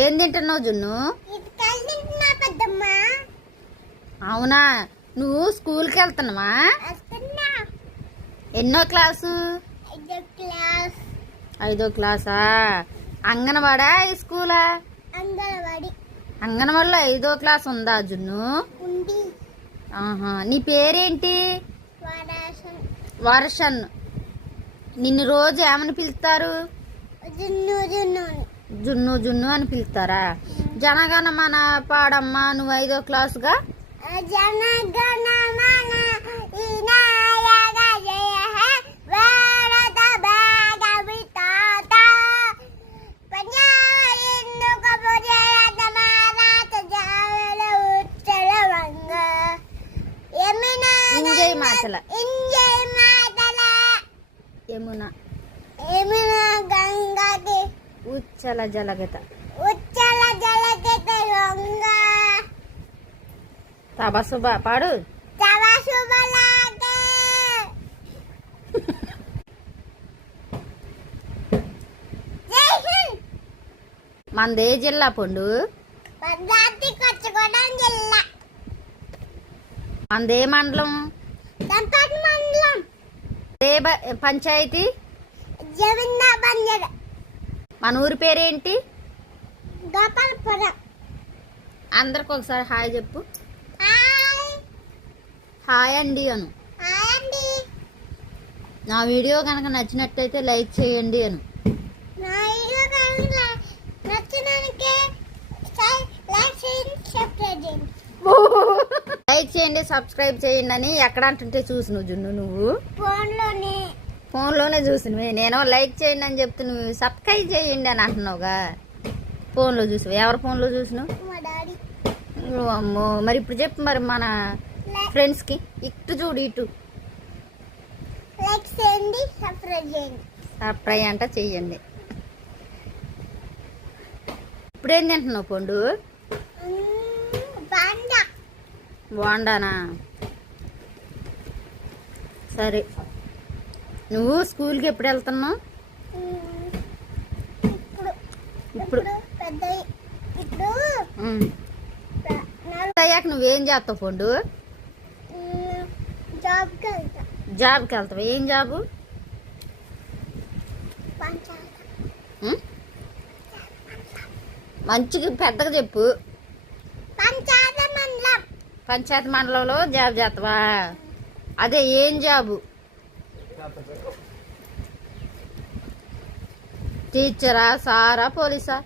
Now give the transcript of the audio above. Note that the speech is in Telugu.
ఏం తింటున్నావు జున్ను? అవునా, నువ్వు స్కూల్కి వెళ్తున్నావా? ఎన్నో క్లాసు? 5వ క్లాసా? అంగన్వాడా ఈ స్కూలా? అంగన్వాడిలో 5వ క్లాస్ ఉందా జున్ను? ఆహా, నీ పేరేంటి? వర్షన్. నిన్ను రోజు ఏమని పిలుస్తారు? జున్ను జున్ను అని పిలుస్తారా? జనగణమన పాడమ్మా నువ్వు 5వ క్లాసుగా. ఇంజయ్ మాటల యమున గంగాది ఉచ్చల జలగత తబసుబ పాడు. మనదే జిల్లా పండు? మనదే మండలం? పంచాయతీ? మన ఊరి పేరేంటి? అందరికి ఒకసారి హాయ్ చెప్పు. హాయ్ అండి అను. నా వీడియో కనుక నచ్చినట్టయితే లైక్ చేయండి అను. లైక్ చేయండి, సబ్స్క్రైబ్ చేయండి అని ఎక్కడ అంటుంటే చూసి నువ్వు జున్ను, నువ్వు ఫోన్లోనే చూసినవి. నేను లైక్ చేయండి అని చెప్తే నువ్వు సబ్స్క్రైబ్ చేయండి అని అంటున్నావుగా. ఫోన్లో చూసావు? ఎవరి ఫోన్లో చూసినావు? అమ్మో, మరి ఇప్పుడు చెప్పు మరి మన ఫ్రెండ్స్కి. ఇటు చూడు, ఇటు సబ్స్క్రైబ్ అంట చెయ్యండి. ఇప్పుడేం తింటున్నావు పండు? బాగుండానా? సరే, నువ్వు స్కూల్కి ఎప్పుడు వెళ్తున్నావు? ఇప్పుడు అయ్యాక నువ్వేం చేస్తావు పండు? జాబ్కి వెళ్తావు. ఏం జాబు? మంచిగా పెద్దగా చెప్పు. పంచాయతీ మండలంలో జాబ్ చేస్తావా? అదే ఏం జాబు? టీచరా, సారా, పోలీసా?